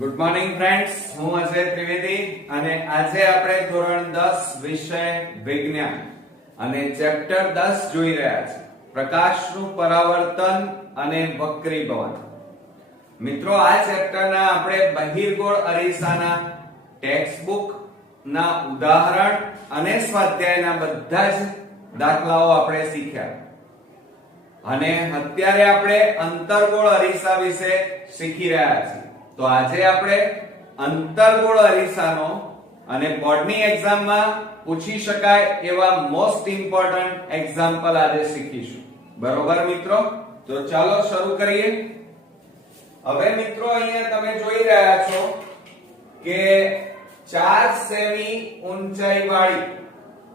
Good morning friends, હું અજય ત્રિવેદી અને આજે આપણે ધોરણ 10 વિષય વિજ્ઞાન અને ચેપ્ટર 10 જોઈ રહ્યા છીએ, પ્રકાશનું પરાવર્તન અને વક્રીભવન. મિત્રો, આ ચેપ્ટરના આપણે બહિર્ગોળ અરીસાના ટેક્સ્ટ બુક ના ઉદાહરણ અને સ્વાધ્યાયના બધા જ દાખલાઓ આપણે શીખ્યા અને અત્યારે આપણે અંતર્ગોળ અરીસા વિશે શીખી રહ્યા છીએ. તો આજે આપણે અંતર્ગોળ અરીસાનો અને બોર્ડની એક્ઝામમાં પૂછી શકાય એવા મોસ્ટ ઇમ્પોર્ટન્ટ એક્ઝામ્પલ આજે શીખીશું. બરોબર મિત્રો? તો ચાલો શરૂ કરીએ. હવે મિત્રો, અહીંયા તમે જોઈ રહ્યા છો કે 4 સેમી ઊંચાઈ વાળી,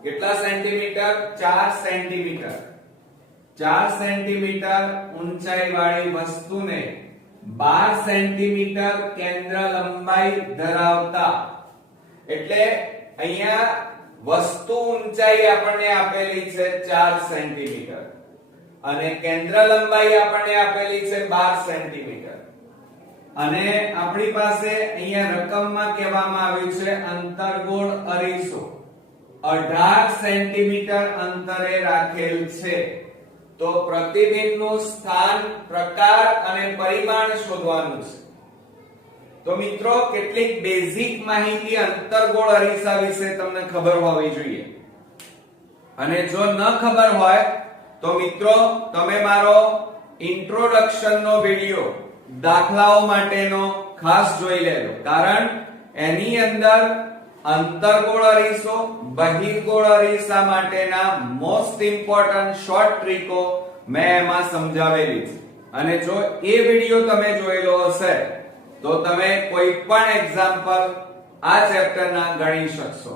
કેટલા સેન્ટીમીટર? 4 સેન્ટીમીટર. 4 સેન્ટીમીટર ઊંચાઈ વાળી વસ્તુને 12 સેન્ટીમીટર કેન્દ્ર લંબાઈ ધરાવતા, એટલે અહીંયા વસ્તુ ઊંચાઈ આપણને આપેલી છે 4 સેન્ટીમીટર અને કેન્દ્ર લંબાઈ આપણને આપેલી છે 12 સેન્ટીમીટર અને આપણી પાસે અહીંયા રકમમાં કહેવામાં આવ્યું છે અંતર્ગોળ અરીસો 18 સેન્ટીમીટર અંતરે રાખેલ છે. તો પ્રતિબિંબનું સ્થાન, પ્રકાર અને પરિમાણ શોધવાનું છે. તો મિત્રો, કેટલીક બેઝિક માહિતી અંતર્ગોળ અરીસા વિશે તમને ખબર હોવી જોઈએ અને જો ન ખબર હોય તો મિત્રો તમે મારો ઇન્ટ્રોડક્શન નો વિડિયો દાખલાઓ માટેનો ખાસ જોઈ લેજો, કારણ એની અંદર અંતર્ગોળ અરીસો, બહિર્ગોળ અરીસા માટેના મોસ્ટ ઇમ્પોર્ટન્ટ શોર્ટ ટ્રીકો મેં એમાં સમજાવેલી છે અને જો એ વિડિયો તમે જોયેલો હશે તો તમે કોઈ પણ એક્ઝામ્પલ આ ચેપ્ટરના ગણી શકશો.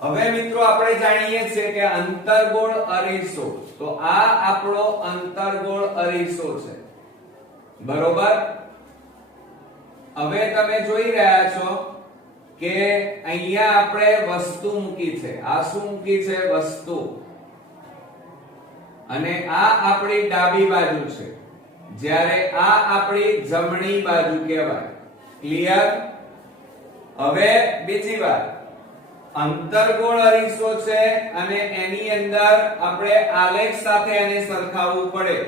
હવે મિત્રો, આપણે જાણીએ છીએ કે અંતર્ગોળ અરીસો, તો આ આપણો અંતર્ગોળ અરીસો છે. બરોબર? હવે તમે જોઈ રહ્યા છો કે અહીંયા આપણે વસ્તુ મૂકી છે. આ શું મૂકી છે? વસ્તુ. અને આ આપણી ડાબી બાજુ છે, જ્યારે આ આપણી જમણી બાજુ કહેવાય. ક્લિયર? હવે બીજી વાત, અંતર્ગોળ અરીસો છે અને એની અંદર આપણે આલેખ સાથે એને સરખાવવું પડે.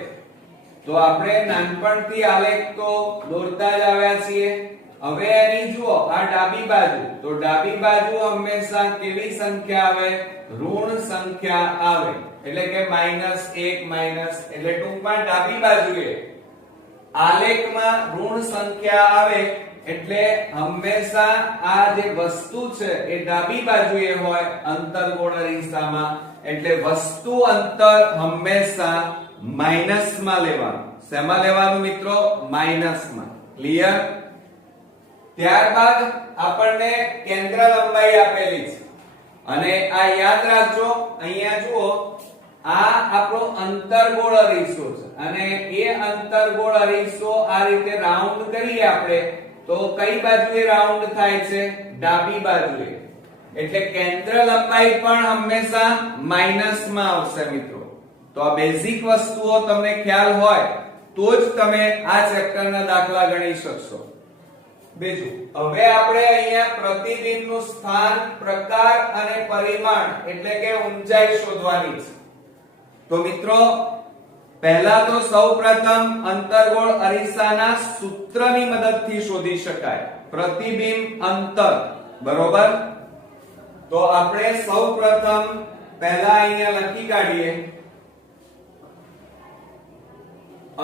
તો આપણે નાનપણથી આલેખ તો દોરતા જ આવ્યા છીએ. હવે એની જુઓ, આ ડાબી બાજુ, તો ડાબી બાજુ હંમેશા કેવી સંખ્યા આવે? ઋણ સંખ્યા આવે, એટલે કે -1 એટલે ટૂંકમાં ડાબી બાજુએ આલેખમાં ઋણ સંખ્યા આવે એટલે હંમેશા આ જે વસ્તુ છે એ ડાબી બાજુએ હોય અંતર્ગોળ અરીસામાં, એટલે વસ્તુ અંતર હંમેશા માઈનસમાં લેવાનું. શેમાં લેવાનું મિત્રો? માઈનસમાં. ક્લિયર? ત્યારબાદ આપણને કેન્દ્ર લંબાઈ આપેલી છે અને આ યાદ રાખજો, અહીંયા જુઓ, આ આપણો અંતર્ગોળ અરીસો છે અને એ અંતર્ગોળ અરીસો આ રીતે રાઉન્ડ કરીએ આપણે તો કઈ બાજુએ રાઉન્ડ થાય છે? ડાબી બાજુએ. એટલે કેન્દ્ર લંબાઈ પણ હંમેશા માઈનસમાં આવશે મિત્રો. તો આ બેઝિક વસ્તુઓ તમને ખ્યાલ હોય તો જ તમે આ ચેપ્ટરના દાખલા ગણી શકશો. બીજું, હવે આપણે અહીંયા પ્રતિબિંબનું સ્થાન, પ્રકાર અને પરિમાણ એટલે કે ઊંચાઈ શોધવાની છે. તો મિત્રો, પહેલા તો સૌપ્રથમ અંતર્ગોળ અરીસાના સૂત્રની મદદથી શોધી શકાય પ્રતિબિંબ અંતર. બરોબર? તો આપણે સૌપ્રથમ પહેલા અહીંયા લખી કાઢીએ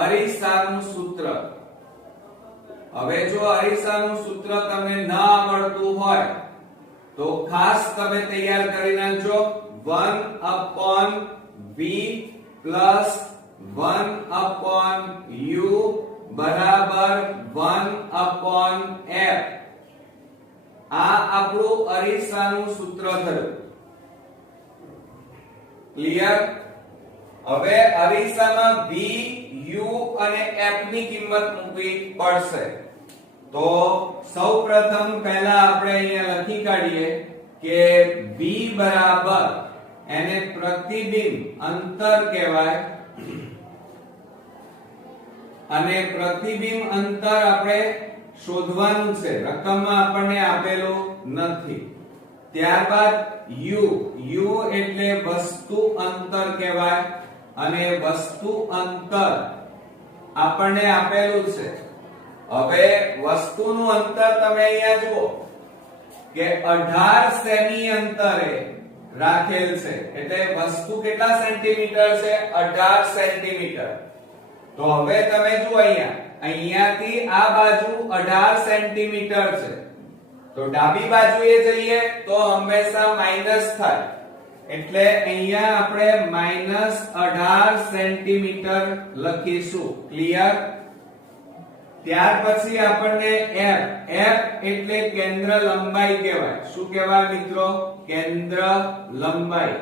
અરીસાનું સૂત્ર. હવે જો અરીસાનું સૂત્ર તમને ન આવડતું હોય તો ખાસ તમે તૈયાર કરી નાખજો. 1/v plus 1/u બરાબર 1/f. આ આપણું અરીસાનું સૂત્ર થયું. ક્લિયર? હવે અરીસામાં v, u અને f ની કિંમત મૂકવી પડશે. તો સૌપ્રથમ પહેલા આપણે અહીંયા લખી કાઢીએ કે v બરાબર, એને પ્રતિબિંબ અંતર કહેવાય અને પ્રતિબિંબ અંતર આપણે શોધવાનું છે, રકમમાં આપણને આપેલું નથી. ત્યારબાદ u એટલે વસ્તુ અંતર કહેવાય અને વસ્તુ અંતર આપણને આપેલું છે. હવે વસ્તુનું અંતર તમે અહીંયા જુઓ કે 18 સેમી અંતરે રાખેલ છે, એટલે વસ્તુ કેટલા સેન્ટીમીટર છે? 18 સેન્ટીમીટર. તો હવે તમે જુઓ અહીંયાથી આ બાજુ 18 સેન્ટીમીટર છે, તો ડાબી બાજુએ જઈએ તો હંમેશા માઈનસ થાય, એટલે અહીંયા આપણે -18 સેન્ટીમીટર લખીશું. ક્લિયર? ત્યાર પછી આપણને f એટલે કેન્દ્ર લંબાઈ કહેવાય. શું કહેવાય મિત્રો? કેન્દ્ર લંબાઈ.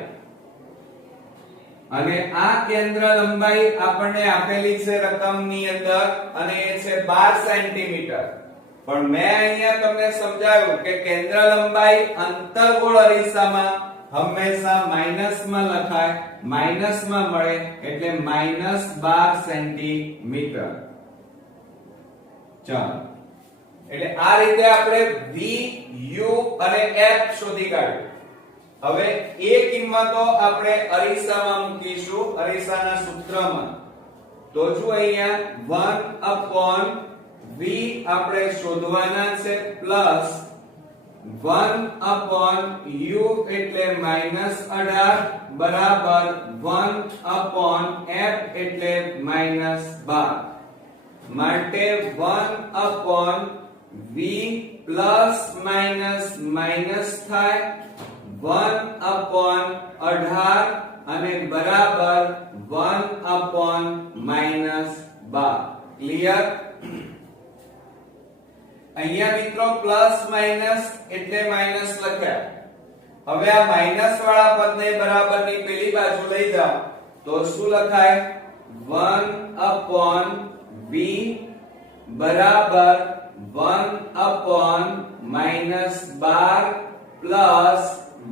અને આ કેન્દ્ર લંબાઈ આપણને આપેલી છે રકમની અંદર અને એ છે 12 સેન્ટીમીટર. પણ મેં અહીંયા તમને સમજાવ્યું કે કેન્દ્ર લંબાઈ અંતર્ગોળ અરીસામાં હંમેશા માઈનસમાં લખાય, માઈનસમાં મળે, એટલે -12 સેન્ટીમીટર. ચાલો, એટલે આ રીતે આપણે v, u અને f શોધી કાઢ્યું. હવે એ કિંમતો આપણે અરીસામાં મૂકીશું, અરીસાના સૂત્રમાં. તો જો અહીંયા 1/v આપણે શોધવાના છે, પ્લસ 1/u એટલે -18 બરાબર 1/f એટલે -12. માટે 1/v પ્લસ માઈનસ માઈનસ થાય, 1/18 અને બરાબર 1/12. ક્લિયર? અહીંયા મિત્રો પ્લસ માઈનસ એટલે માઈનસ લખ્યા. હવે આ માઈનસ વાળા પદને બરાબરની પેલી બાજુ લઈ જાઓ તો શું લખાય? 1/v બરાબર 1/12 પ્લસ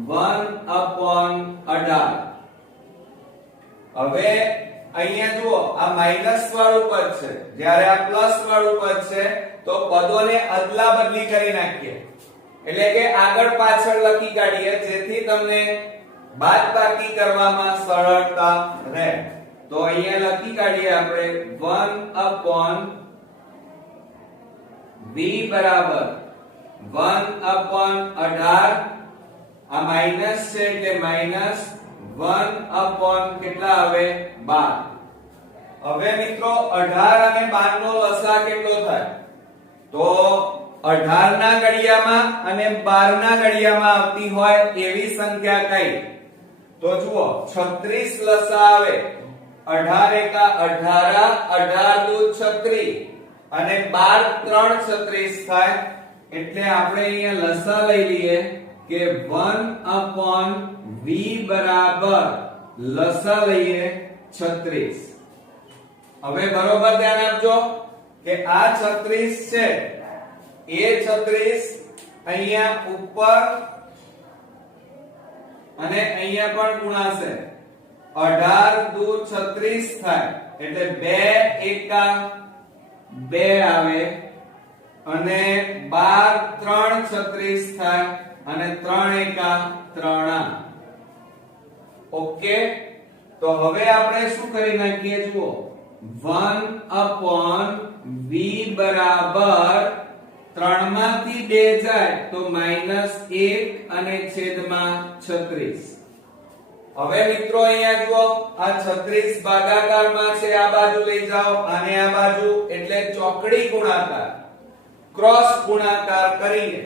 1/18. હવે અહીંયા જુઓ, આ માઈનસ વાળું પદ છે, જ્યારે આ પ્લસ વાળું પદ છે તો પદોને અદલા બદલી કરી નાખીએ, એટલે કે આગળ પાછળ લખી કાઢીએ, જેથી તમને બાદબાકી કરવામાં સરળતા રહે. તો અહીંયા લખી કાઢીએ આપણે 1/v બરાબર 1/18. આ માઈનસ છે એટલે માઈનસ 1/ કેટલા આવે? 12. હવે મિત્રો 18 અને 12 નો લસા કેટલો થાય? તો 18 ના ઘડિયામાં અને 12 ના ઘડિયામાં આવતી હોય એવી સંખ્યા કઈ? તો જુઓ, 36 લસા આવે. 18 એકા 18, 18 દુ 36 અને 12 3 36 થાય. એટલે આપણે અહીંયા લસા લઈ લઈએ કે 1/v બરાબર લસા લઈએ 36. હવે બરોબર ધ્યાન આપજો કે આ 36 છે, એ 36 અહીંયા ઉપર અને અહીંયા પણ ગુણાશે. 18 દુ 36 થાય, એટલે 2 એકા 2 આવે અને 12 3 36 થાય અને 3 એકા 3. ઓકે, તો હવે આપણે શું કરી નાખીએ? જુઓ, 1/v બરાબર 3 માંથી 2 જાય તો -1 અને છેદમાં 36. હવે મિત્રો અહીંયા જુઓ, આ 36 ભાગાકારમાં છે, આ બાજુ લઈ જાઓ અને આ બાજુ, એટલે ચોકડી ગુણાકાર, ક્રોસ ગુણાકાર કરીને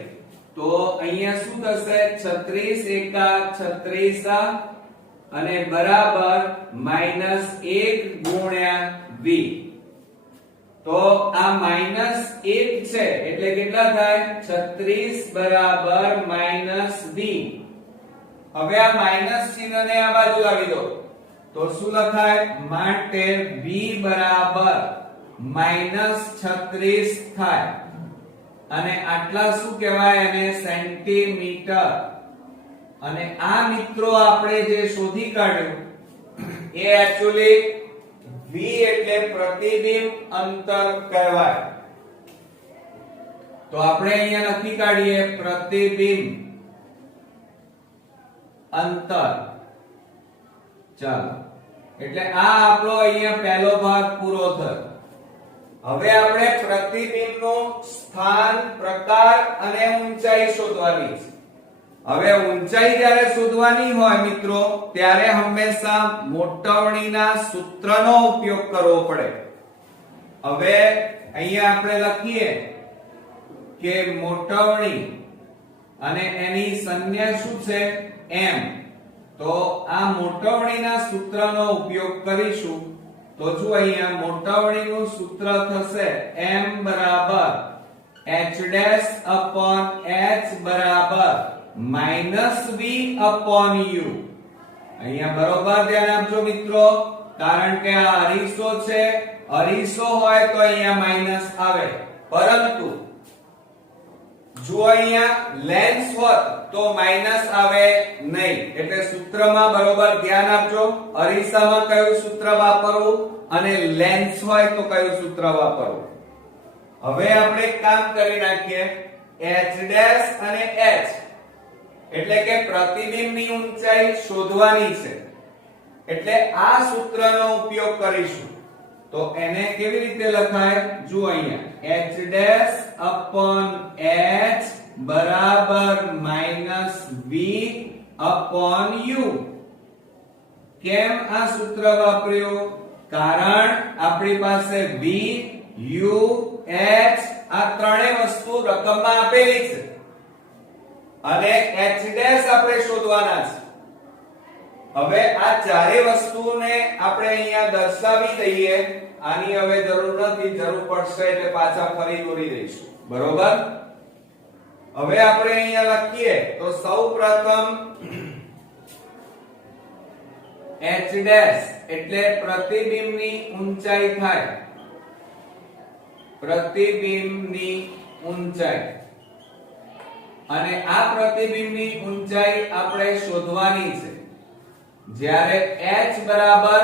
તો અહીંયા શું થશે? 36 એકા 36 અને બરાબર -1 ગુણ્યા v. તો આ -1 છે એટલે કેટલા થાય? 36 બરાબર -v. હવે આ માઈનસ ચિહ્નને આ બાજુ લાવી દો તો શું લખાય? માટે v બરાબર -36 થાય. અને આટલા શું કહેવાય? એને સેન્ટીમીટર. અને આ મિત્રો આપણે જે શોધી કાઢ્યું એ એક્ચ્યુઅલી v એટલે પ્રતિબિંબ અંતર કહેવાય. તો આપણે અહીંયા લખી કાઢીએ પ્રતિબિંબ અંતર. ચાલો, એટલે આ આપણો અહીંયા પહેલો ભાગ પૂરો થયો. હવે આપણે પ્રતિબિંબનું સ્થાન, પ્રકાર અને ઊંચાઈ શોધવાની છે. હવે ઊંચાઈ જ્યારે શોધવાની હોય મિત્રો, ત્યારે હંમેશા મોટવણીના સૂત્રનો ઉપયોગ કરવો પડે. હવે અહીંયા આપણે લખીએ કે મોટવણી અને એની સંજ્ઞા શું છે? m. તો આ મોટવણીના સૂત્રનો ઉપયોગ કરીશું. તો જો અહીંયા મોટવણીનું સૂત્ર થશે m બરાબર h ડેશ upon h બરાબર -v upon u. અહીંયા બરોબર ધ્યાન આપજો મિત્રો, કારણ કે આ અરીસો છે. અરીસો હોય તો અહીંયા માઈનસ આવે, પરંતુ જો અહીંયા લેન્સ હોત તો માઈનસ આવે નહીં. એટલે સૂત્રમાં બરોબર ધ્યાન આપજો. અરીસામાં કયું સૂત્ર વાપરવું અને લેન્સ હોય તો કયું સૂત્ર વાપરવું. હવે આપણે કામ કરી નાખીએ. h ડેશ અને h એટલે કે પ્રતિબિંબની ઊંચાઈ શોધવાની છે, એટલે આ સૂત્રનો ઉપયોગ કરીશું. તો એને કેવી રીતે લખાય? જુઓ અહીંયા h ડેશ upon h બરાબર -v upon u. કેમ આ સૂત્ર વાપર્યું? કારણ આપણી પાસે v, u, h આ ત્રણેય વસ્તુ રકમમાં આપેલી છે અને h ડેશ આપણે શોધવાના છે. હવે આ ચારે વસ્તુને આપણે અહીંયા દર્શાવી દઈએ. આની હવે જરૂર નથી, જરૂર પડશે એટલે પાછા ફરી દોરી દઈશું. બરોબર? હવે આપણે અહીંયા લખીએ તો સૌપ્રથમ h ડેશ એટલે પ્રતિબિંબની ઊંચાઈ થાય. પ્રતિબિંબની ઊંચાઈ, અને આ પ્રતિબિંબની ઊંચાઈ આપણે શોધવાની છે. જ્યારે h બરાબર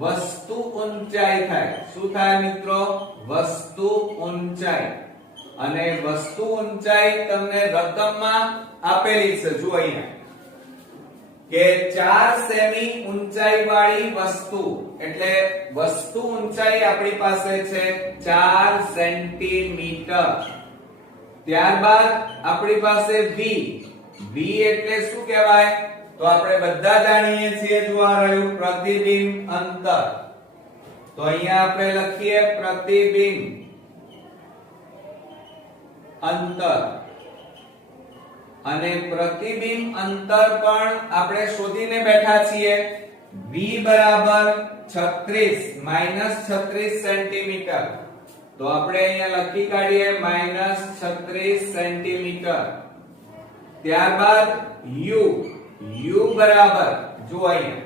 વસ્તુ ઊંચાઈ થાય. શું થાય મિત્રો? વસ્તુ ઊંચાઈ. અને વસ્તુ ઊંચાઈ તમને રકમમાં આપેલી છે. જુઓ અહીંયા કે 4 સેમી ઊંચાઈ વાળી વસ્તુ, એટલે વસ્તુ ઊંચાઈ આપણી પાસે છે 4 સેન્ટીમીટર. ત્યારબાદ આપણી પાસે v. v એટલે શું કહેવાય? તો આપણે બધા જાણીએ છીએ. જો આ રહ્યું પ્રતિબિંબ અંતર. તો અહીંયા આપણે લખીએ પ્રતિબિંબ અંતર. અને પ્રતિબિંબ અંતર પણ આપણે શોધીને બેઠા છીએ. v બરાબર 36 -36 સેન્ટીમીટર. તો આપણે અહીંયા લખી કાઢીએ -36 સેન્ટીમીટર. ત્યારબાદ u. u બરાબર જો અહીંયા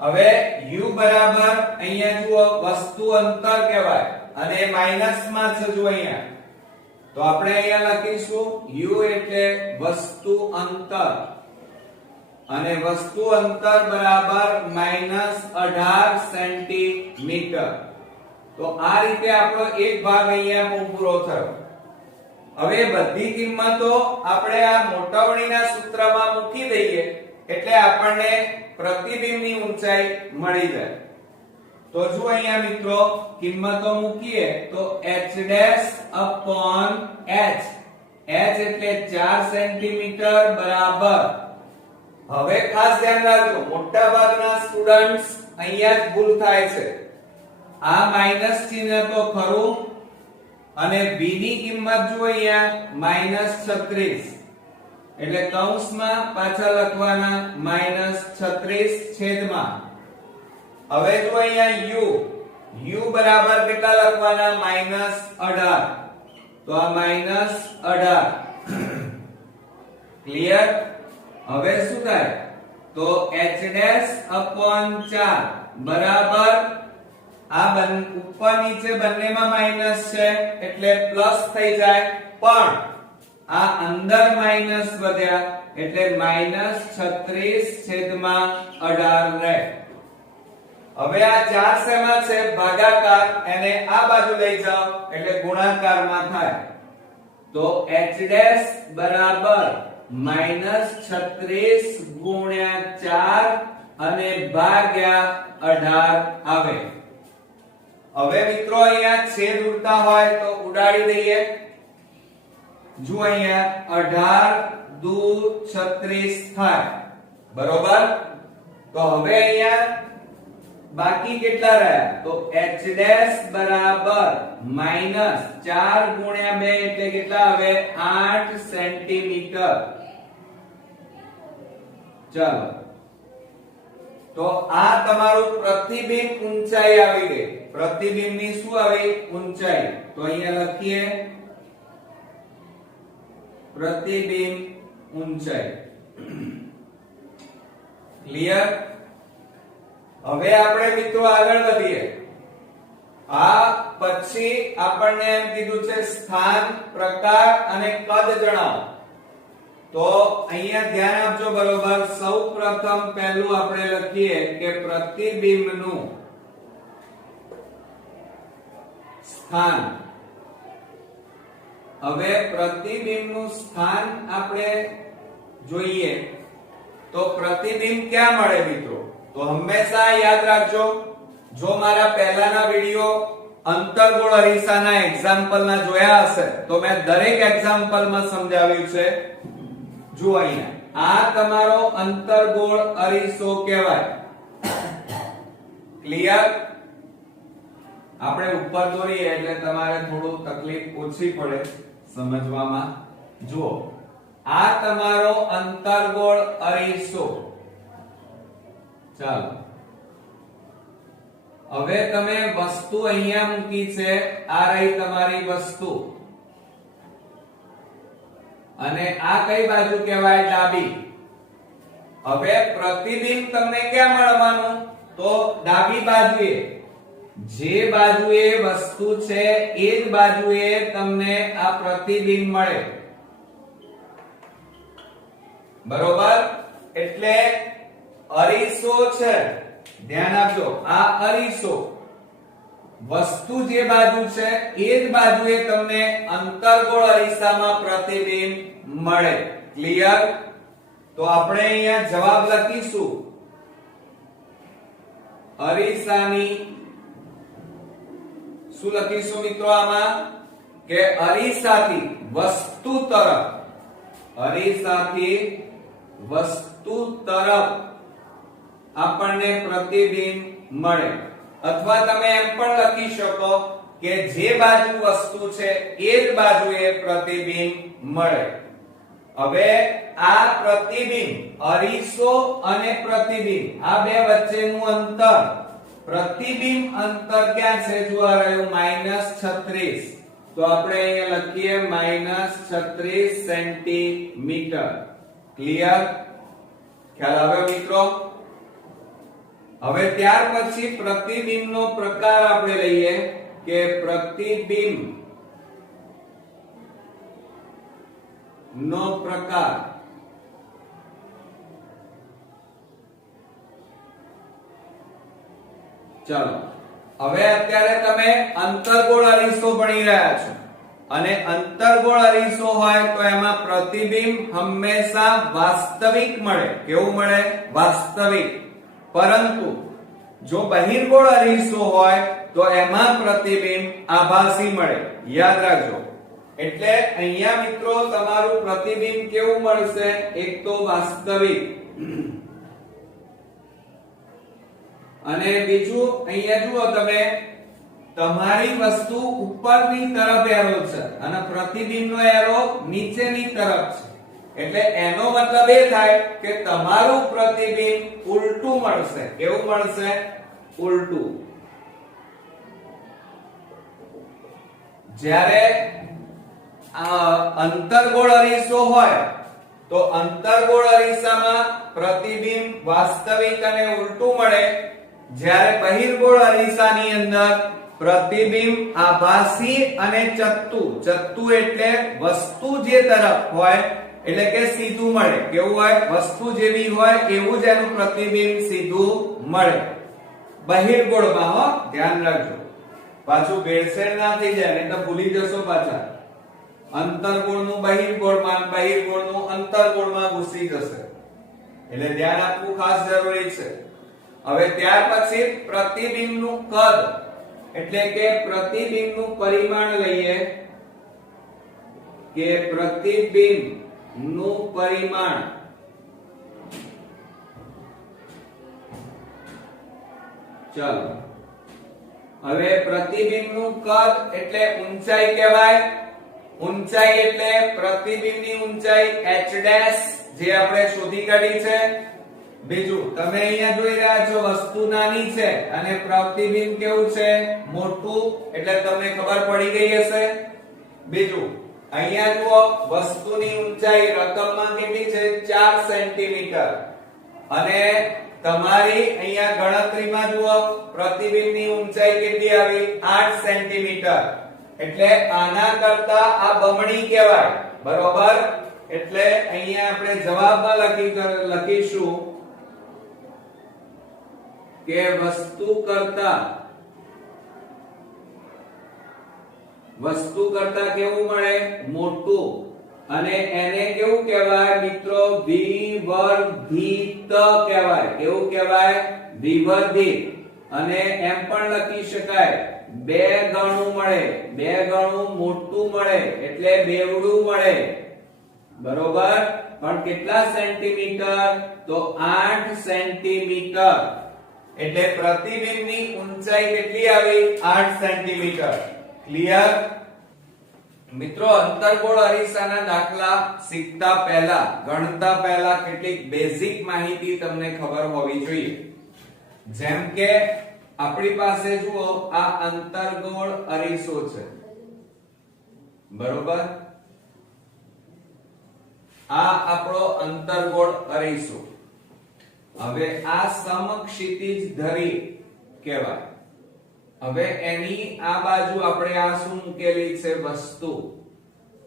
હવે u બરાબર અહીંયા જુઓ વસ્તુ અંતર કહેવાય અને માઈનસ માં છે. જો અહીંયા તો આપણે અહીંયા લખીશું u એટલે વસ્તુ અંતર, અને વસ્તુ અંતર બરાબર -18 સેન્ટીમીટર. તો આ રીતે આપણો એક ભાગ અહીંયા પૂરો થયો. હવે બધી કિંમતો આપણે આ મોટવણીના સૂત્રમાં મૂકી દઈએ એટલે આપણને પ્રતિબિંબની ઊંચાઈ મળી જાય. તો જો અહીંયા મિત્રો કિંમતો મૂકીએ તો h dash upon h. h એટલે 4 સેન્ટીમીટર બરાબર. હવે ખાસ ધ્યાન રાખજો, મોટા ભાગના સ્ટુડન્ટ્સ અહીંયા જ ભૂલ થાય છે. આ માઈનસ ચિહ્ન તો ખરું, અને v ની કિંમત જો અહીંયા -36 એટલે કૌંસમાં પાછા લખવાના -36 છેદમાં. હવે જો અહીંયા u બરાબર કેટલા લખવાના? -18. તો આ -18 ક્લિયર. હવે શું થાય? તો h ડેશ upon 4 બરાબર આ ઉપર નીચે બંનેમાં માઈનસ છે એટલે પ્લસ થઈ જાય, પણ આ અંદર માઈનસ વધ્યા એટલે -36/18 રહે. હવે આ 4 શેમાં છે? ભાગાકાર. એને આ બાજુ લઈ જાઓ એટલે ગુણાકારમાં થાય. તો h ડેશ બરાબર -36 ગુણ્યા 4 અને ભાગ્યા 18 આવે. હવે મિત્રો અહીંયા છેદ ઉડતા હોય તો ઉડાડી દઈએ. જો અહીંયા 18 દુ 36 થાય, બરોબર. તો હવે અહીંયા બાકી કેટલા રહ્યા? તો h ડેશ બરાબર -4 ગુણ્યા 2 એટલે કેટલા આવે? 8 સેન્ટીમીટર. ચાલો, તો આ તમારું પ્રતિબિંબ ઊંચાઈ આવી ગઈ. પ્રતિબિંબની શું આવી? ઊંચાઈ. તો અહીંયા લખીએ પ્રતિબિંબ ઊંચાઈ. ક્લિયર? હવે આપણે મિત્રો આગળ વધીએ. આ પછી આપણને એમ કીધું છે સ્થાન, પ્રકાર અને કદ જણાવો. તો અહીંયા ધ્યાન આપજો બરોબર. સૌપ્રથમ પહેલું આપણે લખીએ કે પ્રતિબિંબનું સ્થાન. હવે પ્રતિબિંબનું સ્થાન આપણે જોઈએ તો પ્રતિબિંબ ક્યાં મળે મિત્રો? તો હંમેશા યાદ રાખજો, જો મારા પહેલાના વિડિયો અંતર્ગોળ અરીસાના એક્ઝામ્પલના જોયા હશે તો મેં દરેક એક્ઝામ્પલમાં સમજાવ્યું છે. જો અહીંયા આ તમારો અંતર્ગોળ અરીસો કહેવાય. ક્લિયર? આપણે ઉપર દોરીએ એટલે તમારે થોડું તકલીફ ઓછી પડે સમજવામાં. જુઓ, આ તમારો અંતર્ગોળ અરીસો. ચાલો, હવે તમે વસ્તુ અહીંયા મૂકી છે. આ રહી તમારી વસ્તુ અને આ કઈ બાજુ કહેવાય? ડાબી. હવે પ્રતિબિંબ તમને ક્યાં મળવાનું? તો ડાબી બાજુએ. જે બાજુએ વસ્તુ છે એ જ બાજુએ તમને આ પ્રતિબિંબ મળે. બરોબર? એટલે અરીસો છે, ધ્યાન આપજો, આ અરીસો વસ્તુ જે બાજુ છે એ જ બાજુએ તમને અંતર્ગોળ અરીસામાં પ્રતિબિંબ મળે. ક્લિયર? તો આપણે અહીંયા જવાબ લખીશું અરીસાની. શું લખીશું મિત્રો આમાં? કે અરીસાથી વસ્તુ તરફ, અરીસાથી વસ્તુ તરફ આપણને પ્રતિબિંબ મળે. અથવા તમે એમ પણ લખી શકો કે જે બાજુ વસ્તુ છે એ જ બાજુએ પ્રતિબિંબ મળે. હવે આ પ્રતિબિંબ, અરીસો અને પ્રતિબિંબ, આ બે વચ્ચેનું અંતર, પ્રતિબિંબ અંતર ક્યાં છે? જો આ રહ્યું -36. તો આપણે અહીંયા લખીએ -36 સેન્ટીમીટર. ક્લિયર? ખ્યાલ આવ્યો મિત્રો? હવે ત્યાર પછી પ્રતિબિંબનો પ્રકાર આપણે લઈએ કે પ્રતિબિંબ નો પ્રકાર. ચાલો, હવે અત્યારે તમે અંતર્ગોળ અરીસો ભણી રહ્યા છો અને અંતર્ગોળ અરીસો હોય તો એમાં પ્રતિબિંબ હંમેશા વાસ્તવિક મળે. કેવું મળે? વાસ્તવિક. પરંતુ જો બહિર્ગોળ અરીસો હોય તો એમાં પ્રતિબિંબ આભાસી મળે. યાદ રાખજો. એટલે અહીંયા મિત્રો તમારું પ્રતિબિંબ કેવું મળશે? એક તો વાસ્તવિક અને બીજું અહીંયા જુઓ તમે, તમારી વસ્તુ ઉપરની તરફ એરો છે અને પ્રતિબિંબનો એરો નીચેની તરફ છે. એટલે એનો મતલબ એ થાય કે તમારું પ્રતિબિંબ ઉલટું મળશે. કેવું મળશે? ઉલટું. જ્યારે અંતર્ગોળ અરીસો હોય તો અંતર્ગોળ અરીસામાં પ્રતિબિંબ વાસ્તવિક અને ઉલટું મળે. જ્યારે બહિર્ગોળ અરીસાની અંદર પ્રતિબિંબ આભાસી અને ચત્તુ. ચત્તુ એટલે વસ્તુ જે તરફ હોય એટલે કે સીધું મળે. કેવું હોય? વસ્તુ જેવી હોય એવું જ એનું પ્રતિબિંબ સીધું મળે. બહિર્ગોળમાં, હો ધ્યાન રાખજો, પાછું ભેળસેળ ના થઈ જાય નહીં તો ભૂલી જશો પાછા. અંતર્ગોળનું બહિર્ગોળમાં, બહિર્ગોળનું અંતર્ગોળમાં ઘૂસી જશે, એટલે ધ્યાન આપવું ખાસ જરૂરી છે. હવે ત્યાર પછી પ્રતિબિંબનું કદ એટલે કે પ્રતિબિંબનું પરિમાણ લઈએ કે પ્રતિબિંબનું પરિમાણ. ચાલો હવે પ્રતિબિંબનું કદ એટલે ઊંચાઈ કહેવાય. ઊંચાઈ એટલે પ્રતિબિંબની ઊંચાઈ h' જે આપણે શોધી કાઢી છે. બીજું તમે અહીંયા જોઈ રહ્યા છો વસ્તુ નાની છે અને પ્રતિબિંબ કેવું છે? મોટું, એટલે તમને ખબર પડી ગઈ હશે. બીજું અહીંયા જુઓ વસ્તુની ઊંચાઈ રકમમાં કેટલી છે? 4 સેન્ટીમીટર, અને તમારી અહીંયા ગણતરીમાં જુઓ પ્રતિબિંબની ઊંચાઈ કેટલી આવી? 8 સેન્ટીમીટર, એટલે આના કરતા આ બમણી કહેવાય, બરોબર. એટલે અહીંયા આપણે જવાબમાં લખીશું કે વસ્તુ કરતા કેવું મળે? મોટું, અને એને કેવું કહેવાય મિત્રો? વિવર્ધિત કહેવાય. કેવું કહેવાય? વિવર્ધિત. અને એમ પણ લખી શકાય 2 ગણું મળે, 2 ગણું મોટું મળે એટલે બેવડું મળે, બરોબર. પણ કેટલા સેન્ટીમીટર? તો 8 સેન્ટીમીટર. એટલે પ્રતિબિંબની ઊંચાઈ કેટલી આવી? 8 સેન્ટીમીટર. ક્લિયર મિત્રો? અંતર્ગોળ અરીસાના દાખલા શીખતા પહેલા, ગણતા પહેલા કેટલીક બેઝિક માહિતી તમને ખબર હોવી જોઈએ. જેમ કે આપણી પાસે જુઓ આ અંતર્ગોળ અરીસો છે, બરોબર. આ આપણો અંતર્ગોળ અરીસો. હવે આ સમક્ષિતિજ ધરી કહેવાય. હવે એની આ બાજુ આપણે આ શું મૂકેલી છે? વસ્તુ,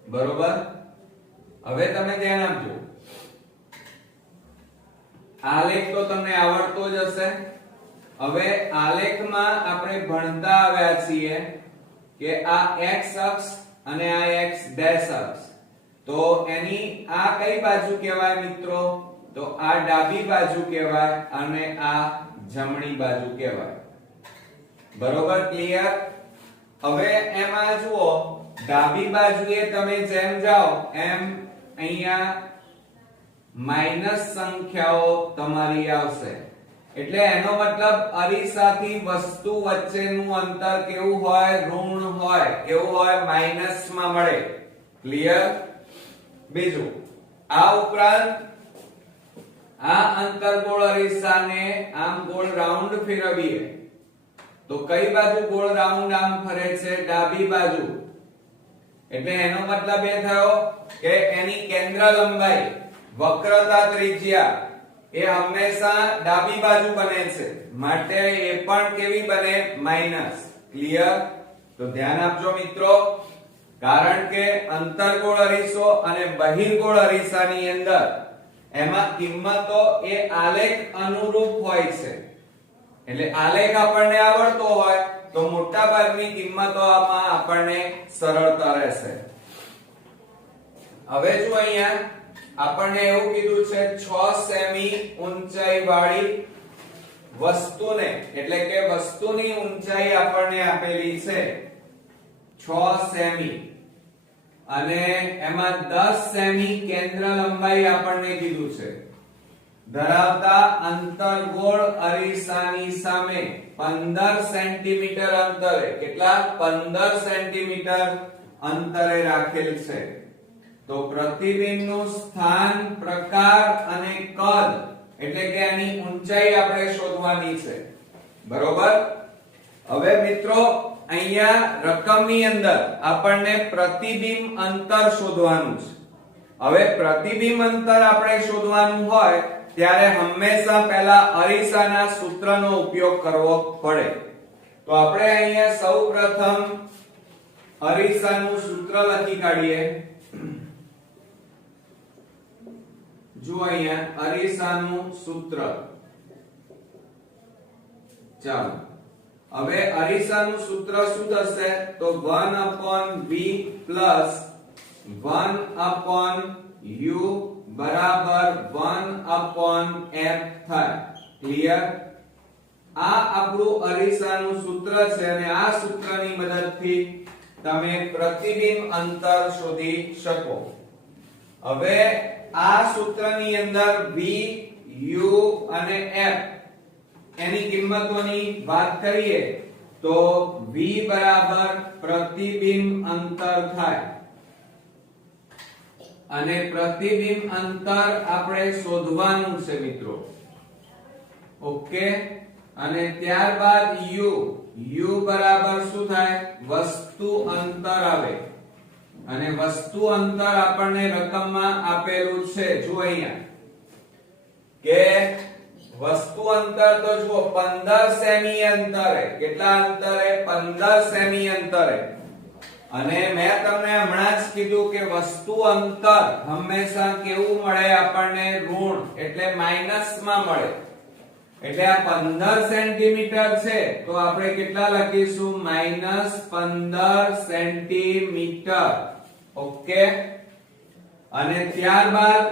બરોબર. હવે તમે ધ્યાન આપજો, આલેખ તો તમને આવડતો જ હશે. હવે આલેખમાં આપણે ભણતા આવ્યા છીએ કે આ x અક્ષ અને આ x ડેશ અક્ષ, તો એની આ કઈ બાજુ કહેવાય મિત્રો? તો આ ડાબી બાજુ કહેવાય અને આ જમણી બાજુ કહેવાય, બરોબર. ક્લિયર? હવે એમાં જુઓ ડાબી બાજુએ તમે જેમ જાઓ એમ અહીંયા માઈનસ સંખ્યાઓ તમારી આવશે, એટલે એનો મતલબ અરીસાથી વસ્તુ વચ્ચેનું અંતર કેવું હોય? ઋણ હોય. કેવું હોય? માઈનસ માં મળે. ક્લિયર? બીજું આ ઉપરાંત આ અંતર્ગોળ અરીસાને આમ ગોળ રાઉન્ડ ફેરવીએ તો કઈ બાજુ ગોળ રાઉન્ડ આમ ફરે છે? ડાબી બાજુ. એટલે એનો મતલબ એ થયો કે એની કેન્દ્ર લંબાઈ, વક્રતા ત્રિજ્યા એ હંમેશા ડાબી બાજુ બને છે, માટે એ પણ કેવી બને? માઈનસ. ક્લિયર? તો ધ્યાન આપજો મિત્રો, કારણ કે અંતર્ગોળ અરીસો અને બહિર્ગોળ અરીસાની અંદર એમાં કિંમતો એ આલેખ અનુરૂપ હોય છે. એટલે આલેખ આપણને આવડતો હોય તો મોટા ભાગની કિંમતો આમાં આપણને સરળતા રહેશે. હવે જો અહીંયા આપણને એવું કીધું છે 6 સેમી ઊંચાઈ વાળી વસ્તુને, એટલે કે વસ્તુની ઊંચાઈ આપણને આપેલી છે 6 સેમી, અને એમાં 10 સેમી કેન્દ્ર લંબાઈ આપણને કીધું છે, ધરાવતા અંતર્ગોળ અરીસાની સામે 15 સેન્ટીમીટર અંતરે, કેટલા? 15 સેન્ટીમીટર અંતરે રાખેલ છે. તો પ્રતિબિંબનું સ્થાન, પ્રકાર અને કદ એટલે કે આની ઊંચાઈ આપણે શોધવાની છે, બરોબર. હવે મિત્રો અહીંયા રકમની અંદર આપણને પ્રતિબિંબ અંતર શોધવાનું છે. હવે પ્રતિબિંબ અંતર આપણે શોધવાનું હોય ત્યારે હંમેશા પહેલા અરીસાના સૂત્રનો ઉપયોગ કરવો પડે. તો આપણે અહીંયા સૌપ્રથમ અરીસાનું સૂત્ર લખી કાઢીએ. જો અહીંયા અરીસાનું સૂત્ર ચાલો હવે અરીસાનું સૂત્ર શું થશે તો 1/v પ્લસ 1/u બરાબર 1/f થાય ક્લિયર આ આપણું અરીસાનું સૂત્ર છે અને આ સૂત્રની મદદથી તમે પ્રતિબિંબ અંતર શોધી શકો હવે આ સૂત્રની અંદર v u અને f એની કિંમતોની વાત કરીએ તો v બરાબર પ્રતિબિંબ અંતર થાય અને પ્રતિબિંબ અંતર આપણે શોધવાનું છે મિત્રો ઓકે અને ત્યારબાદ u બરાબર શું થાય વસ્તુ અંતર આવે અને વસ્તુ અંતર આપણને રકમમાં આપેલું છે જો અહીંયા કે વસ્તુ અંતર તો જુઓ 15 સેમી અંતરે કેટલા અંતરે 15 સેમી અંતરે અને મેં તમને હમણાં જ કીધું કે વસ્તુ અંતર હંમેશા કેવું મળે આપણને ઋણ એટલે માઈનસ માં મળે એટલે આ 15 સેન્ટીમીટર છે તો આપણે કેટલા લખીશું -15 સેન્ટીમીટર ઓકે અને ત્યારબાદ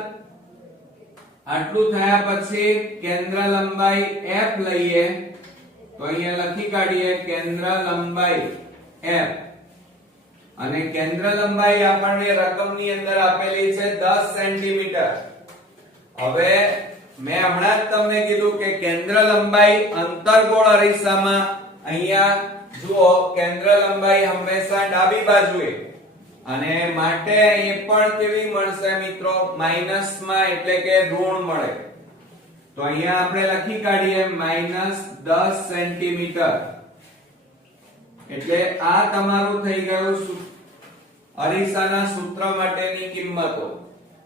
આટલું થયા પછી કેન્દ્ર લંબાઈ f લઈએ તો અહીંયા લખી કાઢીએ કેન્દ્ર લંબાઈ f અને કેન્દ્ર લંબાઈ આપણને રકમની અંદર આપેલી છે 10 સેન્ટીમીટર હવે મેં હમણાં જ તમને કીધું કે કેન્દ્ર લંબાઈ અંતર્ગોળ અરીસામાં અહીંયા જુઓ કેન્દ્ર લંબાઈ હંમેશા ડાબી બાજુએ અને માટે એ પણ કેવી મળશે મિત્રો માઈનસ માં એટલે કે ઋણ મળે તો અહીંયા આપણે લખી કાઢીએ -10 સેન્ટીમીટર એટલે આ તમારું થઈ ગયું અરીસાના સૂત્ર માટેની કિંમતો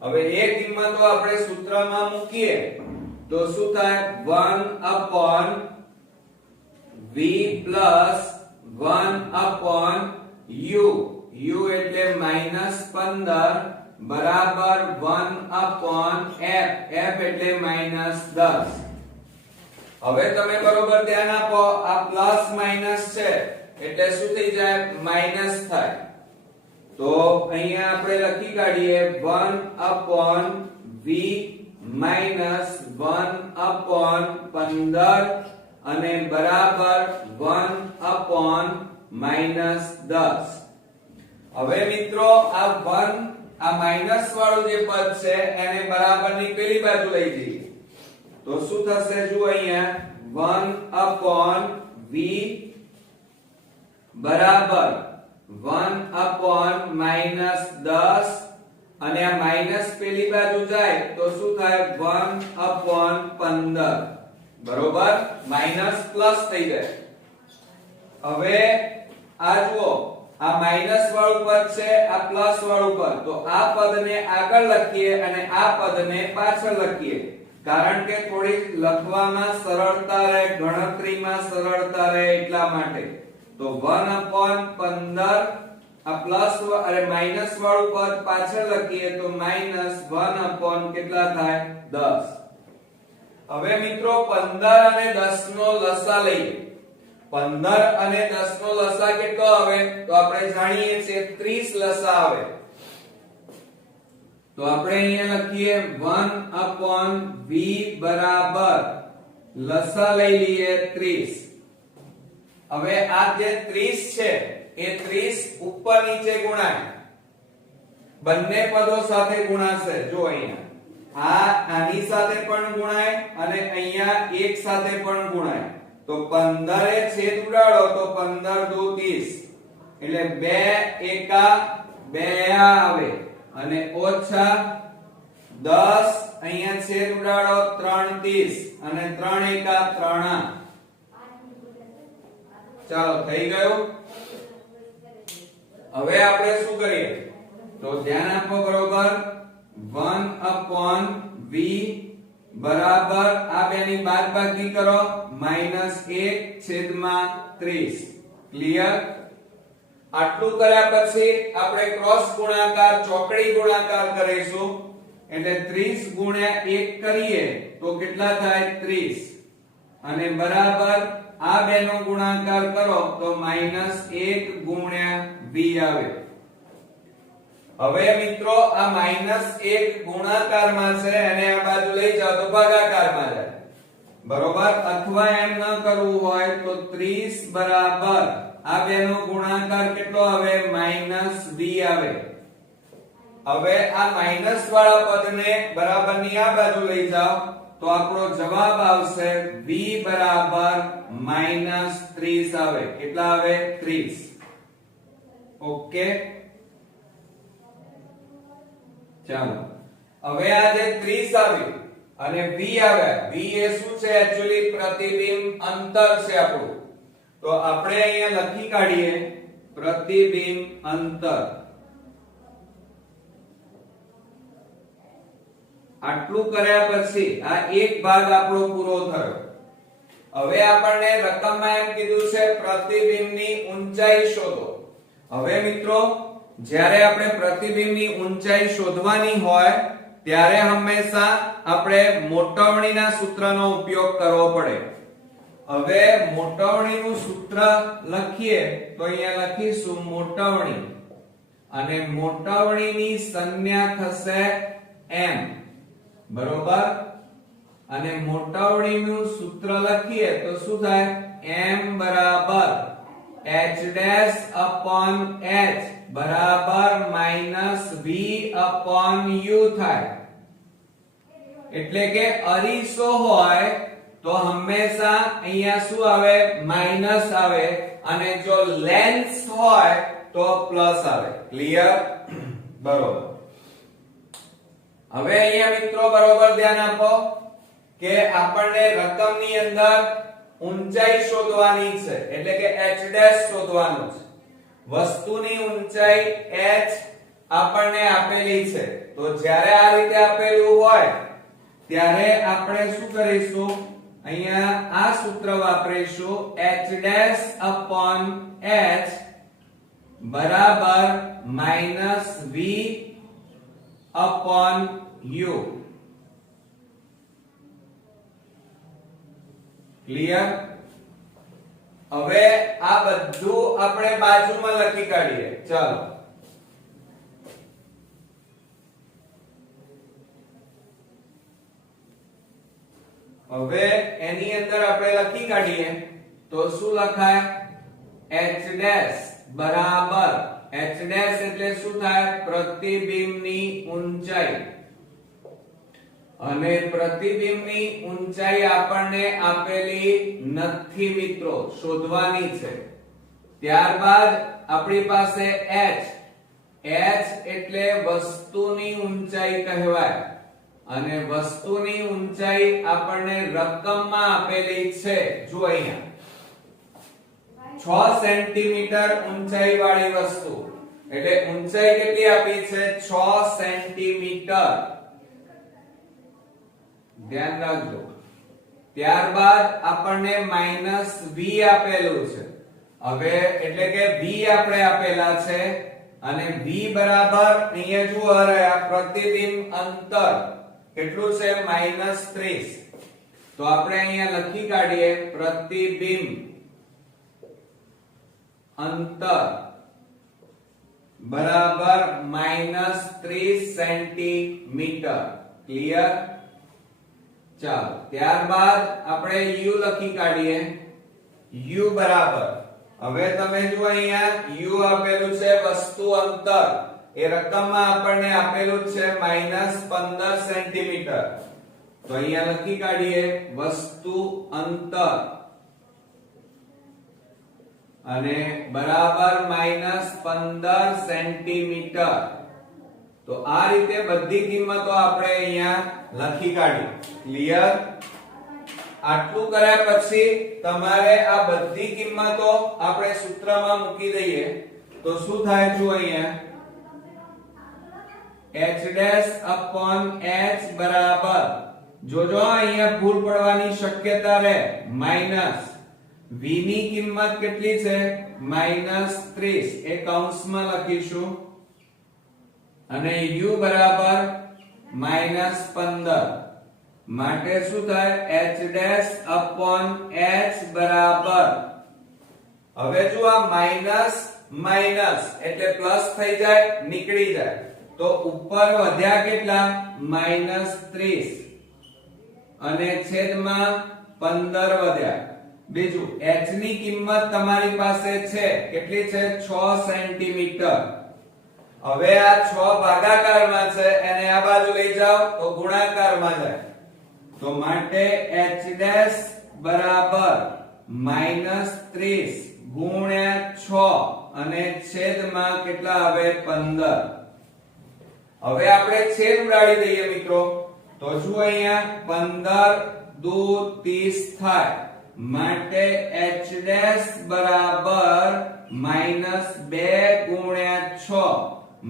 હવે એ કિંમતો આપણે સૂત્રમાં મૂકીએ તો શું થાય 1/v + 1/u u એટલે -15 બરાબર 1/f f એટલે -10 હવે તમે બરોબર ધ્યાન આપો આ પ્લસ માઈનસ છે એટલે શું થઈ જાય માઈનસ થાય તો અહીંયા આપણે લખી કાઢીએ 1/v -1/15 અને બરાબર 1/10 હવે મિત્રો આ 1 આ માઈનસ વાળું જે પદ છે એને બરાબરની પેલી બાજુ લઈ જઈએ તો શું થશે જો અહીંયા 1/v બરાબર 1/10 અને આ માઈનસ પેલી બાજુ જાય તો શું થાય 1/15 બરોબર માઈનસ પ્લસ થઈ જાય હવે આ જુઓ આ માઈનસ વાળું પદ છે આ પ્લસ વાળું પદ તો આ પદને આગળ લખીએ અને આ પદને પાછળ લખીએ કારણ કે થોડી લખવામાં સરળતા રહે ગણતરીમાં સરળતા રહે એટલા માટે તો 1/15 આ પ્લસ અરે માઈનસ વાળું પદ પાછળ લખીએ તો -1 કેટલા થાય 10 હવે મિત્રો 15 અને 10 નો લસા લઈએ 15 અને 10 નો લસા કેટલો આવે તો આપણે જાણીએ છીએ 30 લસા આવે તો આપણે અહીંયા લખીએ 1/v બરાબર લસા લઈ લઈએ 30 હવે આ જે 30 છે એ 30 ઉપર નીચે ગુણાય બંને પદો સાથે ગુણાશે જો અહીંયા આની સાથે પણ ગુણાય અને અહીંયા એક સાથે પણ ગુણાય તો 15 એ છેદ ઉડાડો તો 15 દુ 30 એટલે 2 એકા 2 આવે અને ઓછા 10 અહીંયા છેદ ઉડાડો 3 30 અને 3 એકા 3 ચાલો થઈ ગયું હવે આપણે શું કરીએ તો ધ્યાન આપો બરોબર 1/v બરાબર આ બેની બાદબાકી કરો -1/30 ક્લિયર આટલું કર્યા પછી આપણે ક્રોસ ગુણાકાર ચોકડી ગુણાકાર કરીશું એટલે 30 ગુણ્યા 1 કરીએ તો કેટલા થાય 30 અને બરાબર આ બેનો ગુણાકાર કરો તો -1 ગુણ્યા v આવે. હવે મિત્રો આ -1 ગુણાકારમાં છે અને આ બાજુ લઈ જાઓ તો ભાગાકારમાં જાય, બરોબર. અથવા એમ ન કરવું હોય તો 30 બરાબર આ બેનો ગુણાકાર કેટલો આવે? -v આવે. હવે આ માઈનસ વાળા પદને બરાબરની આ બાજુ લઈ જાઓ તો આપણો જવાબ આવશે v બરાબર -30 આવે. કેટલા આવે? 30. ઓકે, ચાલો. હવે આ જે 30 આવ્યું અને v આવ્યા, v એ શું છે? એક્ચ્યુઅલી પ્રતિબિંબ અંતર છે આપણું. તો આપણે અહીંયા લખી કાઢીએ પ્રતિબિંબ અંતર. આટલું કર્યા પછી આ એક ભાગ આપણો પૂરો થયો. હવે આપણને રકમમાં એમ કીધું છે પ્રતિબિંબની ઊંચાઈ શોધો. હવે મિત્રો જ્યારે આપણે પ્રતિબિંબની ઊંચાઈ શોધવાની હોય ત્યારે હંમેશા આપણે મોટવણીના સૂત્રનો ઉપયોગ કરવો પડે. હવે મોટવણીનું સૂત્ર લખીએ તો અહીંયા લખીશું મોટવણી, અને મોટવણીની સંજ્ઞા થશે m, બરોબર. અને મોટવણીનું સૂત્ર લખીએ તો શું થાય? m બરાબર h dash upon h બરાબર -v/u થાય. એટલે કે અરીસો હોય તો હંમેશા અહીંયા શું આવે? માઈનસ આવે, અને જો લેન્સ હોય તો પ્લસ આવે. ક્લિયર? બરોબર. હવે અહીંયા મિત્રો બરોબર ધ્યાન આપો કે આપણને રકમની અંદર ઊંચાઈ શોધવાની છે, એટલે કે h dash શોધવાનું છે. વસ્તુની ઊંચાઈ h આપણને આપેલી છે. તો જ્યારે આ રીતે આપેલું હોય ત્યારે આપણે શું કરીશું? અહીંયા આ સૂત્ર વાપરીશું h dash upon h બરાબર -v/u. ક્લિયર? હવે આ બધું આપણે બાજુમાં લખી કાઢીએ. ચાલો, હવે એની અંદર આપણે લખી કાઢીએ તો શું લખાય? h dash બરાબર, h dash એટલે શું થાય? પ્રતિબિંબની ઊંચાઈ. અને પ્રતિબિંબની ઊંચાઈ આપણને આપેલી નથી મિત્રો, શોધવાની છે. ત્યારબાદ આપણી પાસે h, h એટલે વસ્તુની ઊંચાઈ કહેવાય, અને વસ્તુની ઊંચાઈ આપણને રકમમાં આપેલી છે. જો અહીંયા 6 સેન્ટીમીટર ઊંચાઈ વાળી વસ્તુ, એટલે ઊંચાઈ કેટલી આપી છે? 6 સેન્ટીમીટર. ધ્યાન રાખજો. ત્યારબાદ આપણને -v આપેલું છે. હવે એટલે કે v આપણે આપેલા છે, અને v બરાબર અહીંયા જુઓ રહ્યા પ્રતિબિંબ અંતર કેટલું છે? -30. તો આપણે અહીંયા લખી કાઢીએ પ્રતિબિંબ અંતર બરાબર -30 સેન્ટીમીટર. ક્લિયર? ચાલો, ત્યારબાદ આપણે u લખી કાઢીએ. u બરાબર, હવે તમે જુઓ અહીંયા u આપેલું છે વસ્તુ અંતર, એ રકમમાં આપણને આપેલું છે -15 સેન્ટીમીટર. તો અહીંયા લખી કાઢીએ વસ્તુ અંતર અને બરાબર -15 સેન્ટીમીટર. તો આ રીતે બધી કિંમતો આપણે અહીંયા લખી કાઢી. ક્લિયર? આટલું કર્યા પછી તમારે આ બધી કિંમતો આપણે સૂત્રમાં મૂકી દઈએ તો શું થાય? જો અહીંયા h dash upon h બરાબર, જોજો અહીંયા ભૂલ પડવાની શક્યતા રહે, માઈનસ v ની કિંમત કેટલી છે? -30. એ કૌંસમાં લખીશું, અને u બરાબર -15. માટે શું થાય h ડેશ upon h બરાબર, હવે જો આ માઈનસ માઈનસ એટલે પ્લસ થઈ જાય, નીકળી જાય, તો ઉપર વધ્યા કેટલા -30 અને છેદમાં 15 વધ્યા. બીજું h ની કિંમત તમારી પાસે છે કેટલી છે 6 સેન્ટીમીટર. હવે આ 6 ભાગાકારમાં છે અને આ બાજુ લઈ જાઓ તો ગુણાકારમાં જાય, તો માટે h ડેશ બરાબર -30 ગુણ્યા 6 અને છેદમાં કેટલા આવે 15. હવે આપણે છેદ ઉડાડી દઈએ મિત્રો, તો જો અહીંયા 15 દુ 30 થાય, માટે h ડેશ બરાબર -2 ગુણ્યા 6,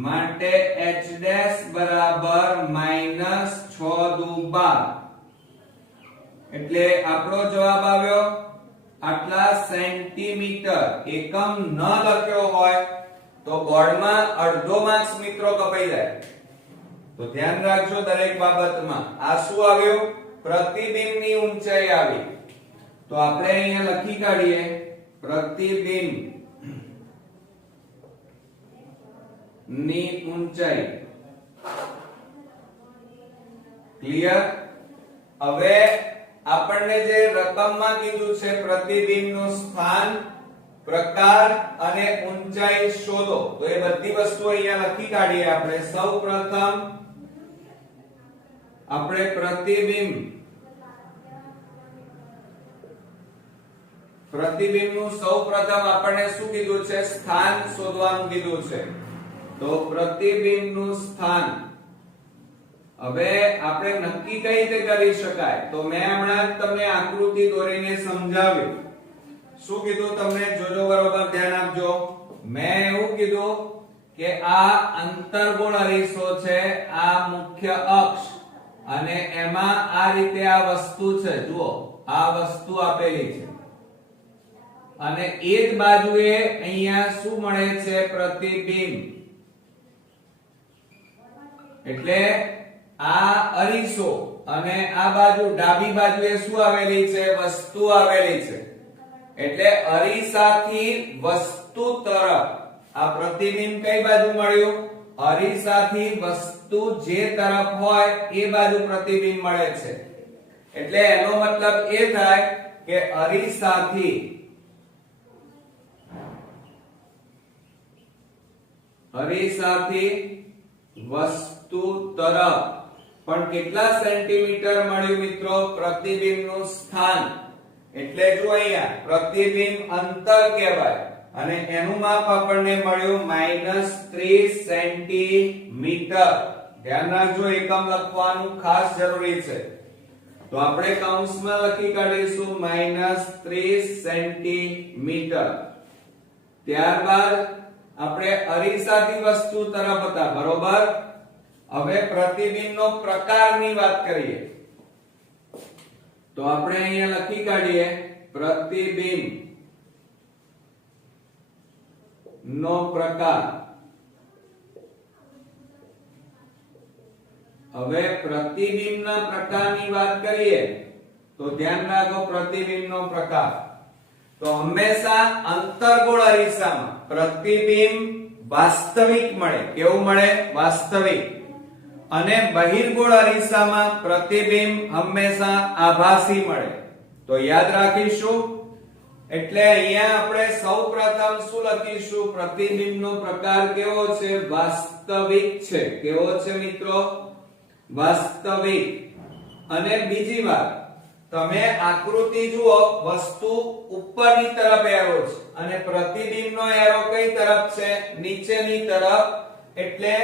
માટે h ડેશ બરાબર -6 દુ 12. એટલે આપણો જવાબ આવ્યો આટલા સેન્ટીમીટર. એકમ ન લખ્યો હોય તો બોર્ડમાં અડધો માર્ક્સ મિત્રો કપાઈ જાય, તો ધ્યાન રાખજો દરેક બાબતમાં. આ શું આવ્યું પ્રતિબિંબની ઊંચાઈ આવી, તો આપણે અહીંયા લખી કાઢીએ પ્રતિબિંબ ની ઊંચાઈ. ક્લિયર? હવે આપણને જે રકમમાં કીધું છે પ્રતિબિંબનું સ્થાન, પ્રકાર અને ઊંચાઈ શોધો, તો એ બધી વસ્તુ અહીંયા લખી કાઢીએ આપણે. સૌપ્રથમ આપણે પ્રતિબિંબનું સૌપ્રથમ આપણને શું કીધું છે સ્થાન શોધવાનું કીધું છે, તો પ્રતિબિંબનું સ્થાન હવે આપણે નક્કી કઈ રીતે કરી શકાય, તો મેં હમણાં તમને આકૃતિ દોરીને સમજાવ્યું. શું કીધું તમને જોજો, બરોબર ધ્યાન આપજો. મેં એવું કીધું કે આ અંતર્ગોળ અરીસો છે, આ મુખ્ય અક્ષ, અને એમાં આ રીતે આ વસ્તુ છે, જુઓ આ વસ્તુ આપેલી છે, અને એ જ બાજુએ અહીંયા શું મળે છે પ્રતિબિંબ. એટલે આ અરીસો અને આ બાજુ ડાબી બાજુએ શું આવેલી છે વસ્તુ આવેલી છે, એટલે અરીસાથી વસ્તુ તરફ આ પ્રતિબિંબ કઈ બાજુ મળ્યું, અરીસાથી વસ્તુ જે તરફ હોય એ બાજુ પ્રતિબિંબ મળે છે. એટલે એનો મતલબ એ થાય કે અરીસાથી વસ્તુ તરફ પણ કેટલા સેન્ટીમીટર મળ્યું મિત્રો પ્રતિબિંબનું સ્થાન. એટલે જો અહીંયા પ્રતિબિંબ અંતર કહેવાય અને એનું માપ આપણને મળ્યું -30 સેન્ટીમીટર. ધ્યાન રાખજો એકમ લખવાનું ખાસ જરૂરી છે, તો આપણે કૌંસમાં લખી કાઢીશું -30 સેન્ટીમીટર. ત્યારબાદ આપણે અરીસાથી વસ્તુ તરફ હતા, બરોબર. હવે પ્રતિબિંબનો પ્રકારની વાત કરીએ, તો આપણે અહીંયા લખી કાઢીએ પ્રતિબિંબ નો પ્રકાર. હવે પ્રતિબિંબના પ્રકારની વાત કરીએ તો ધ્યાન રાખો પ્રતિબિંબનો પ્રકાર. તો હંમેશા અંતર્ગોળ અરીસામાં પ્રતિબિંબ વાસ્તવિક મળે. કેવું મળે? વાસ્તવિક. અને બહિર્ગોળ અરીસામાં પ્રતિબિંબ હંમેશા આભાસી મળે. તો યાદ રાખીશું. એટલે અહીંયા આપણે સૌપ્રથમ શું લખીશું? પ્રતિબિંબનો પ્રકાર કેવો છે? વાસ્તવિક છે. કેવો છે મિત્રો? વાસ્તવિક. અને બીજી વાત, તમે આકૃતિ જુઓ, વસ્તુ ઉપરની તરફ એરો છે અને પ્રતિબિંબનો એરો કઈ તરફ છે? નીચેની તરફ. એટલે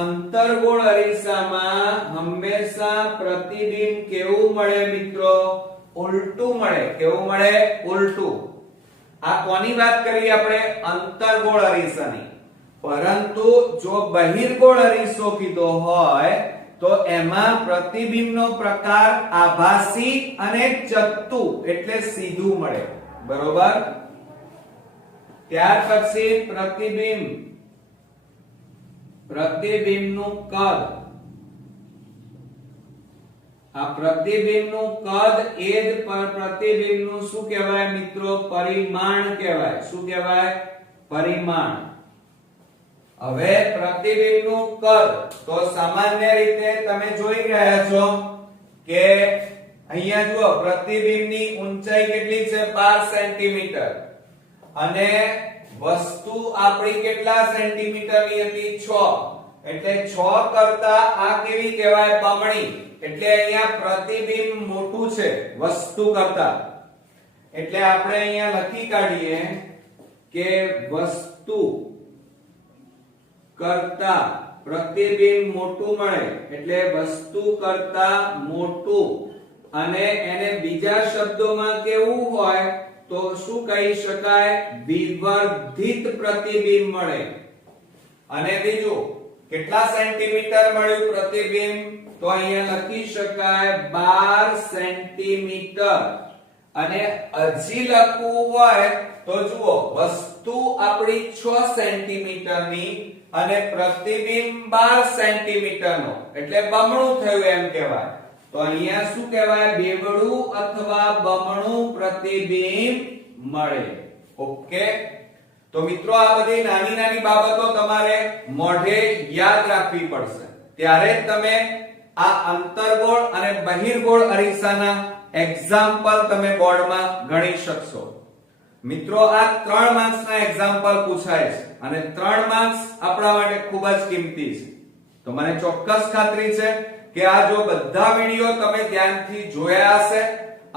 અંતર્ગોળ અરીસામાં હંમેશા પ્રતિબિંબ કેવું મળે મિત્રો? ઉલટું મળે. કેવું મળે? ઉલટું. આ કોની વાત કરી આપણે? અંતર્ગોળ અરીસાની. પરંતુ જો બહિર્ગોળ અરીસો કીધો હોય તો એમાં પ્રતિબિંબનો પ્રકાર આભાસી અને ચત્તુ એટલે સીધું મળે. બરોબર. ત્યાર પછી પ્રતિબિંબનું કદ. આ પ્રતિબિંબનું કદ એ જ પ્રતિબિંબનું શું કહેવાય મિત્રો? પરિમાણ કહેવાય. શું કહેવાય? પરિમાણ. હવે પ્રતિબિંબનું કદ તો સામાન્ય રીતે તમે જોઈ રહ્યા છો કે અહીંયા જુઓ પ્રતિબિંબની ઊંચાઈ કેટલી છે? 12 સેન્ટીમીટર અને વસ્તુ આપણી કેટલા સેન્ટીમીટરની હતી? 6. એટલે 6 કરતા આ કેવી કહેવાય? બમણી. એટલે અહીંયા પ્રતિબિંબ મોટું છે વસ્તુ કરતા. એટલે આપણે અહીંયા લખી કાઢીએ કે વસ્તુ કરતા પ્રતિબિંબ મોટું મળે. એટલે વસ્તુ કરતા મોટું અને એને બીજા શબ્દોમાં કેવું હોય તો શું કહી શકાય? વિવર્ધિત પ્રતિબિંબ મળે. અને બીજું કેટલા સેન્ટીમીટર મળ્યું પ્રતિબિંબ? તો અહીંયા લખી શકાય 12 સેન્ટીમીટર. અને હજી લખવું હોય તો જુઓ વસ્તુ આપણી 6 સેન્ટીમીટરની અને પ્રતિબિંબ 12 સેન્ટીમીટરનો. એટલે બમણું થયું એમ કહેવાય. તો અહીંયા શું કહેવાય? બેવડું અથવા બમણું પ્રતિબિંબ મળે. ઓકે. તો મિત્રો આ બધી નાની નાની બાબતો તમારે મોઢે યાદ રાખવી પડશે. ત્યારે જ તમે આ અંતર્ગોળ અને બહિર્ગોળ અરીસાના એક્ઝામ્પલ તમે બોર્ડમાં ગણી શકશો. મિત્રો આ 3 માર્ક્સના એક્ઝામ્પલ પૂછાય છે અને 3 માર્ક્સ આપણા માટે ખૂબ જ કિંમતી છે. તો મને ચોક્કસ ખાતરી છે કે આ જો બધા વિડિયો તમે ધ્યાનથી જોયા હશે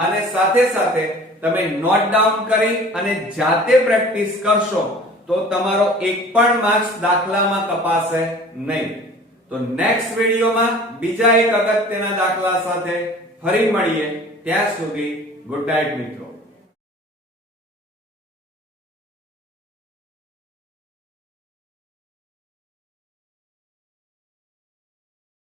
અને સાથે સાથે તમે નોટ ડાઉન કરી અને જાતે પ્રેક્ટિસ કરશો તો તમારો એક પણ માર્ક્સ દાખલામાં કપાશે નહીં. તો નેક્સ્ટ વિડિયોમાં બીજા એક અગત્યના દાખલા સાથે ફરી મળીએ. ત્યાં સુધી ગુડ નાઇટ મિત્રો.